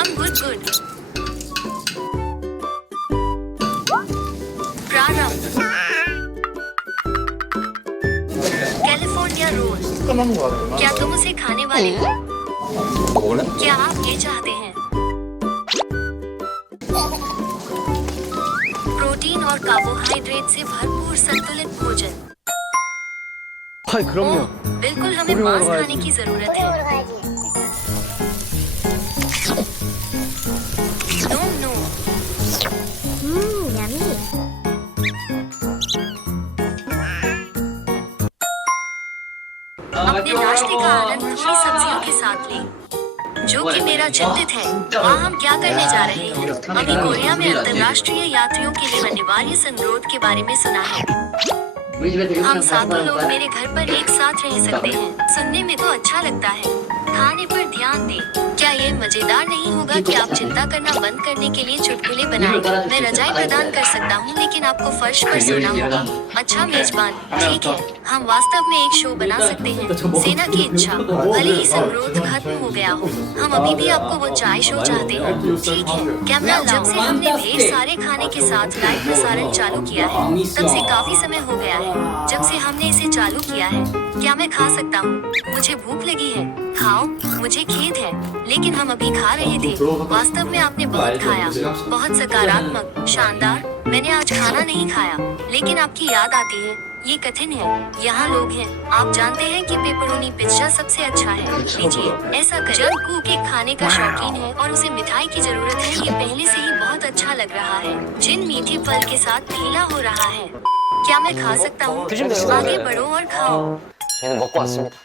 यम good good. प्रारंभ। California roll. 끝난 거 같아. क्या तुम उसे खाने वाले हो? 먹을래? क्या आप ये चाहते हैं? प्रोटीन और कार्बोहाइड्रेट से भरपूर संतुलित भोजन। हाय 그럼요. ओह, बिल्कुल हमें गोभी मांस 먹으러 खाने की जरूरत है। No no. yummy. अपने नाश्ते का आनंद थोड़ी सब्जियों के साथ लें। जो कि मेरा चिंतित है, वहाँ हम क्या करने जा रहे हैं? अभी कोरिया में अंतर्राष्ट्रीय यात्रियों के लिए अनिवार्य संगरोध के बारे में सुना है। हम सातों लोग मेरे घर पर एक साथ रह सकते हैं। सुनने में तो अच्छा लगता है। खाने पर ध्यान दें। क्या ये मजेदार नहीं होगा कि आप चिंता करना बंद करने के लिए चुटकुले बनाएंगे? मैं रजाई प्रदान कर सकता हूँ, लेकिन आपको फर्श पर सोना होगा। अच्छा मेजबान, ठीक है। हम वास्तव में एक शो बना सकते हैं। सेना की इच्छा। भले ही संगरोध खत्म हो गया हो, हम अभी भी आपको वो चाय शो चाहते हैं। ठीक है। कैमरा, जब से हमने ढेर सारे खाने के साथ लाइव प्रसारण चालू किया है, तब से काफी समय हो गया है जब से हमने इसे चालू किया है। क्या मैं खा सकता हूँ? मुझे भूख लगी है। खाओ, मुझे खेद है, लेकिन हम अभी खा रहे थे। वास्तव में आपने बहुत खाया। बहुत सकारात्मक, शानदार। मैंने आज खाना नहीं खाया, लेकिन आपकी याद आती है। ये कठिन है। यहाँ लोग हैं। आप जानते हैं कि पेपरोनी पिज्जा सबसे अच्छा है। लीजिए, ऐसा करें। जब कुक एक खाने का शौकीन है और उसे मिठाई की जरूरत है, ये पहले से ही बहुत अच्छा लग रहा है। जिन मीठे फल के साथ ढीला हो रहा है। क्या मैं खा सकता हूँ? आगे बढ़ो और खाओ। 저희는 먹고 왔습니다.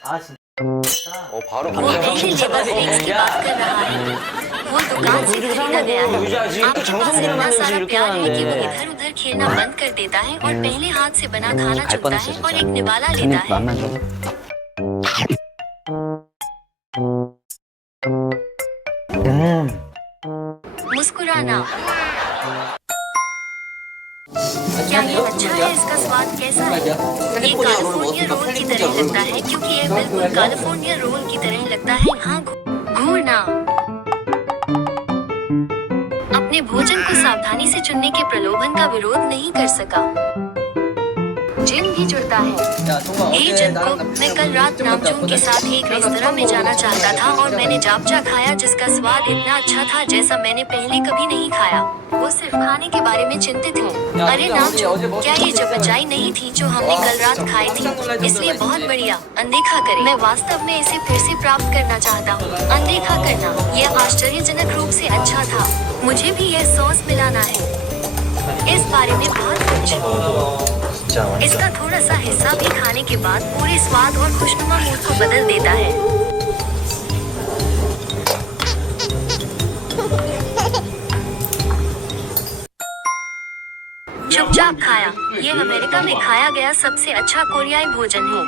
바로 वो पहले लेबर फ्लेक्स की बात कर रहा है। वो दुकान से खरीदा गया है। आपके पास इतना सारा प्यार है कि वो इधर उधर खेलना बंद कर देता है और पहले हाथ से बना खाना चुनता है और एक निवाला लेता है। मुस्कुराना। क्या ये अच्छा है? इसका स्वाद कैसा है? ये कैलिफोर्निया रोल की तरह लगता है, क्योंकि ये बिल्कुल कैलिफोर्निया रोल की तरह लगता है। हाँ, घूरना। अपने भोजन को सावधानी से चुनने के प्रलोभन का विरोध नहीं कर सका। जिन भी जुड़ता है। जिन को मैं कल रात नामचून के साथ एक रेस्तरां में जाना चाहता था और मैंने जापचा खाया जिसका स्वाद इतना अच्छा था जैसा मैंने पहले कभी नहीं खाया। वो सिर्फ खाने के बारे में चिंतित है। अरे नामचून, क्या ये जपचाई नहीं थी जो हमने कल रात खाई थी? इसलिए बहुत बढ़िया। अनदेखा करें। मैं वास्तव में इसे फिर से प्राप्त करना चाहता हूँ। अनदेखा करना। यह आश्चर्यजनक रूप से अच्छा था। मुझे भी यह सॉस मिलाना है। इस बारे में बहुत कुछ। इसका थोड़ा सा हिस्सा भी खाने के बाद पूरे स्वाद और खुशनुमा मूड को बदल देता है। चुपचाप खाया। यह अमेरिका में खाया गया सबसे अच्छा कोरियाई भोजन है।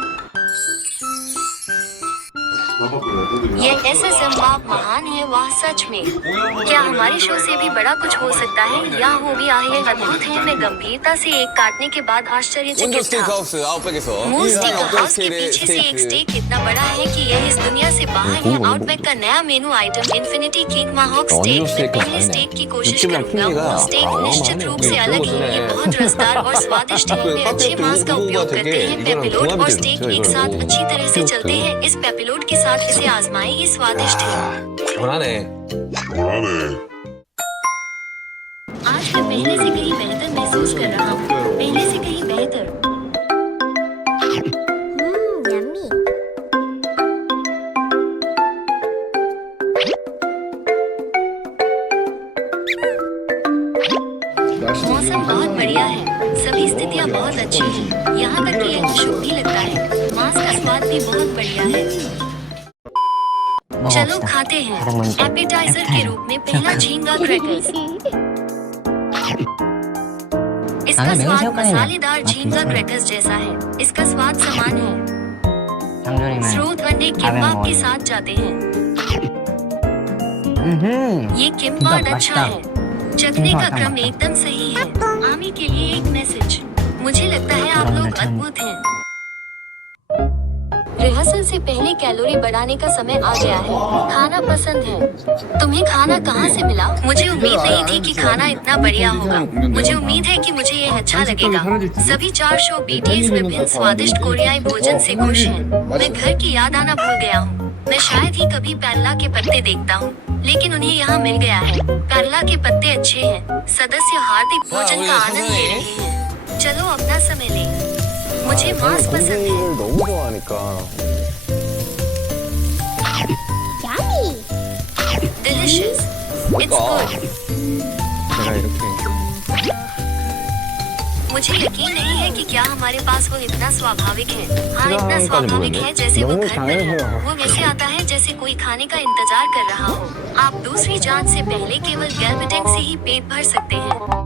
ये SSM बाप महान है। वाह, सच में। क्या हमारे शो से भी बड़ा कुछ हो सकता है? या हो भी ये अद्भुत है। मैं गंभीरता से एक काटने के बाद आश्चर्यचकित 원조 था। 스테이크하우스 아웃백에서 मूल स्टेक हाउस के 아웃백스테이크의 पीछे से एक 스테이크 स्टेक इतना बड़ा है कि यह इस दुनिया से बाहर है। आउटबैक का नया menu item infinity king mahawk steak. मैं पहले स्टेक की कोशिश करूंगा। वो स्टेक निश्चित रूप से अलग है। ये बहुत रसदार और स्वादिष्ट है। वे अच्छे मांस का उपयोग करते हैं। पेपिलोड और स्टेक एक साथ अच्छी तरह से चलते हैं। इस पेपिलोड के साथ इसे आजमाएं। ये स्वादिष्ट है। 시원하네. आज मैं पहले से कहीं बेहतर महसूस कर रहा हूँ। पहले से कहीं बेहतर। yummy. मौसम बहुत बढ़िया है। सभी स्थितियाँ बहुत अच्छी हैं। यहाँ तक कि यह शुभ भी लगता है। मांस का स्वाद भी बहुत बढ़िया है। चलो खाते हैं। एपेटाइजर के रूप में पहला झींगा क्रैकर्स। इसका स्वाद मसालेदार झींगा क्रैकर्स जैसा है। इसका स्वाद समान है। स्रोत अंडे किम्बाब के साथ जाते हैं। ये किम्बाब अच्छा है। चखने का क्रम एकदम सही है। आमी के लिए एक मैसेज। मुझे लगता है आप लोग अद्भुत हैं। रिहर्सल से पहले कैलोरी बढ़ाने का समय आ गया है। खाना पसंद है। तुम्हें खाना कहाँ से मिला? मुझे उम्मीद नहीं थी कि खाना इतना बढ़िया होगा। मुझे उम्मीद है कि मुझे ये अच्छा लगेगा। सभी 4 शो BTS विभिन्न स्वादिष्ट कोरियाई भोजन से खुश हैं। मैं घर की याद आना भूल गया हूँ। मैं शायद ही कभी पैरला के पत्ते देखता हूँ, लेकिन उन्हें यहाँ मिल गया है। पैरला के पत्ते अच्छे हैं। सदस्य हार्दिक भोजन का आनंद ले रहे हैं। चलो अपना समय लें। मुझे मांस पसंद है। 너무 좋아하니까. Delicious. It's good. 제가 이렇게 मुझे यकीन नहीं है कि क्या हमारे पास वो इतना स्वाभाविक है। हाँ, इतना स्वाभाविक है जैसे वो घर पर है। वो वैसे आता है जैसे कोई खाने का इंतजार कर रहा हो। आप दूसरी जांच से पहले केवल गैल्बिटेंग से ही पेट भर सकते हैं।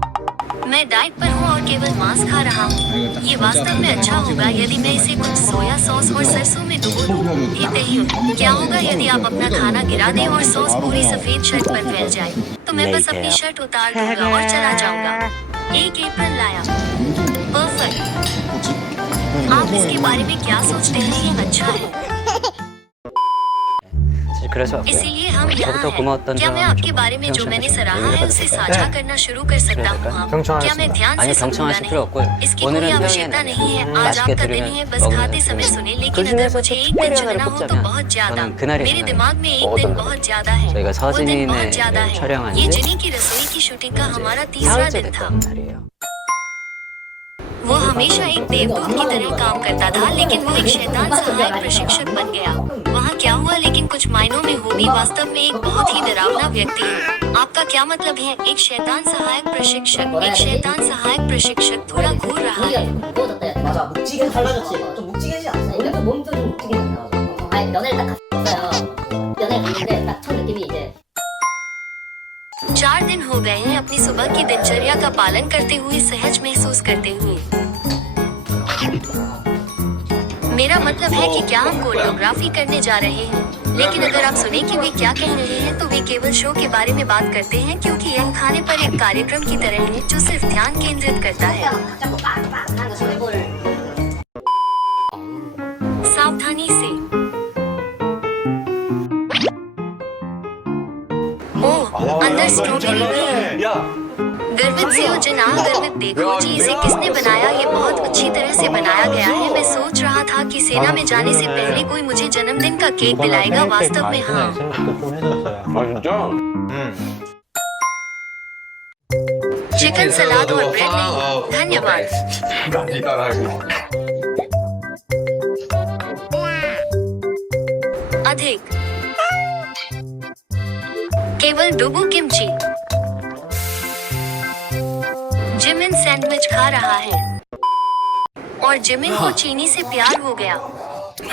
मैं डाइट पर हूँ और केवल मांस खा रहा हूँ। ये वास्तव में अच्छा होगा यदि मैं इसे कुछ सोया सॉस और सरसों में डुबो दूँ। ये दही। क्या होगा यदि आप अपना खाना गिरा दें और सॉस पूरी सफेद शर्ट पर फैल जाए? तो मैं बस अपनी शर्ट उतार दूंगा और चला जाऊंगा। एक एप्रन लाया। परफेक्ट। आप इसके बारे में क्या सोचते हैं? ये अच्छा है। 그래서 इसीलिए हम यहाँ 저부터 हैं। 고마웠던 क्या मैं आपके बारे में जो मैंने सराहा है उसे साझा करना शुरू कर सकता हूँ? हाँ। क्या मैं ध्यान से 아니 सुनूंगा 경청하실 필요 नहीं? 없고요. इसकी कोई 오늘은 आवश्यकता 태영이한테 नहीं है। आज 맛있게 आपका दिन 들으면 है, बस खाते समय सुने। लेकिन अगर 그중에서 मुझे एक दिन 특별히 चुनना 하나를 हो तो 꼽자면 बहुत ज्यादा। 저는 그날이 मेरे 생각나요. दिमाग में एक दिन बहुत ज्यादा है। 저희가 वो दिन बहुत 서진이네 ज्यादा है। 촬영한 ये 게 जिनी की रसोई की शूटिंग का हमारा तीसरा 사흘째 दिन था। 됐던 날이에요. वो हमेशा एक देवदूत की तरह काम करता था, लेकिन वो एक शैतान सहायक प्रशिक्षक बन गया। वहाँ क्या हुआ? लेकिन कुछ मायनों में होबी वास्तव में एक बहुत ही डरावना व्यक्ति है। आपका क्या मतलब है? एक शैतान सहायक प्रशिक्षक। एक शैतान सहायक प्रशिक्षक थोड़ा घूर रहा है। 맞아, 묵직해서 달라졌지. 좀 묵직해지지 않았어? 우리도 몸도 좀 묵직해졌다. 아니, 연애를 딱 갔어요. 연애 갔는데 딱 첫 느낌이 이제 4 दिन हो गए हैं अपनी सुबह की दिनचर्या का पालन करते हुए सहज महसूस करते हुए। मेरा मतलब है कि क्या हम कोरियोग्राफी करने जा रहे हैं? लेकिन अगर आप सुने कि वे क्या कह रहे हैं तो वे केवल शो के बारे में बात करते हैं, क्योंकि यह खाने पर एक कार्यक्रम की तरह है जो सिर्फ ध्यान केंद्रित करता है। 자꾸 빡빡 하는 거 소리볼. सावधानी से। ओह, अंदर स्ट्रॉबेरी भी है। गर्वित से हो जनाब, गर्वित देखो जी, इसे किसने बनाया? ये बहुत अच्छी तरह से बनाया गया है। मैं सोच रहा था कि सेना में जाने से पहले कोई मुझे जन्मदिन का केक दिलाएगा। वास्तव में हाँ। चिकन सलाद और ब्रेड नहीं, धन्यवाद। अधिक। केवल डुबो किमची। जिमिन सैंडविच खा रहा है और जिमिन को चीनी से प्यार हो गया।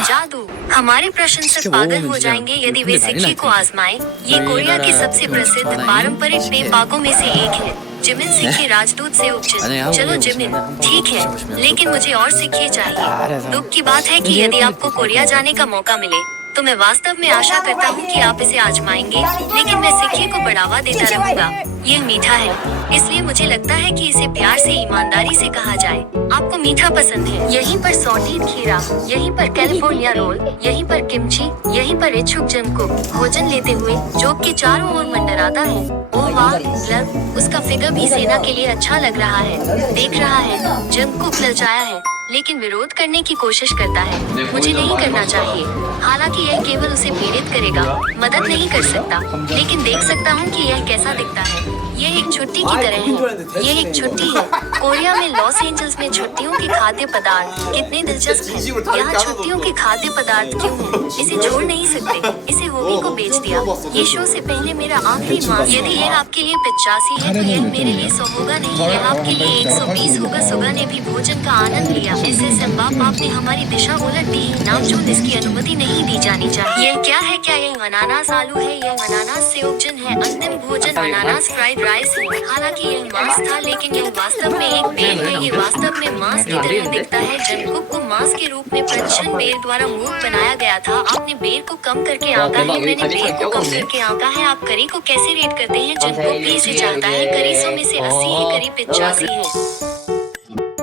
जादू। हमारे प्रशंसक पागल हो जाएंगे यदि वे सिक्की को आजमाएं। ये कोरिया के सबसे प्रसिद्ध पारंपरिक पेय पाकों में से एक है। जिमिन सिक्की राजदूत से उपजित। चलो जिमिन, ठीक है, लेकिन मुझे और सिक्की चाहिए। दुख की बात है कि यदि आपको कोरिया जाने का मौका मिले तो मैं वास्तव में आशा करता हूँ कि आप इसे आजमाएंगे, लेकिन मैं सिक्की को बढ़ावा देता रहूंगा। यह मीठा है, इसलिए मुझे लगता है कि इसे प्यार से ईमानदारी से कहा जाए। आपको मीठा पसंद है? यहीं पर सॉटीड खीरा, यहीं पर कैलिफोर्निया रोल, यहीं पर किमची, यहीं पर इच्छुक जंकुक भोजन लेते हुए जो के चारों ओर मंडराता है। ओह वाह, उसका फिगर भी सेना के लिए अच्छा लग रहा है। देख रहा है, जंकुक ललचाया है लेकिन विरोध करने की कोशिश करता है। मुझे नहीं करना चाहिए। हालांकि यह केवल उसे पीड़ित करेगा, मदद नहीं कर सकता, लेकिन देख सकता हूँ कि यह कैसा दिखता है। यह एक छुट्टी की तरह है। यह एक छुट्टी है। कोरिया में लॉस एंजल्स में छुट्टियों के खाद्य पदार्थ कितने दिलचस्प हैं। यहाँ छुट्टियों के खाद्य पदार्थ क्यों हैं? इसे छोड़ नहीं सकते। इसे होबी को बेच दिया। ये शो से पहले मेरा आखिरी मास। यदि यह आपके लिए 85 है तो यह मेरे लिए 100 होगा नहीं, यह आपके लिए 120 होगा। सुगा ने भी भोजन का आनंद लिया। इससे संबाप आपने हमारी दिशा उलट दी है। नामचून इसकी अनुमति नहीं दी जानी चाहिए। यह क्या है? क्या यह अनानास आलू है? यह अनानास से उपजन है। अंतिम भोजन अनानास फ्राइड राइस है। हालांकि यह मांस था, लेकिन यह वास्तव में एक बेल है। ये वास्तव में मांस की तरह दिखता है। जंकुक को मांस के रूप में प्रदर्शन बेल द्वारा मूर्ख बनाया गया था। आपने बेल को कम करके आंका है, मैंने बेल को कम करके आंका है। आप करी को कैसे रेट करते हैं? जंकुक भी इसे चाहता है। करी 100 में से 80 है, करीब 85 है।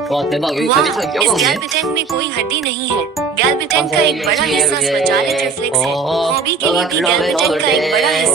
와 대박 여기 वाह, 갈비탕 इस 껴봤네. गैल्बिटेंट में कोई हड्डी नहीं है। गैल्बिटेंट का एक बड़ा हिस्सा स्वचालित रिफ्लेक्स है। हॉबी के लिए भी गैल्बिटेंट का एक बड़ा हिस्सा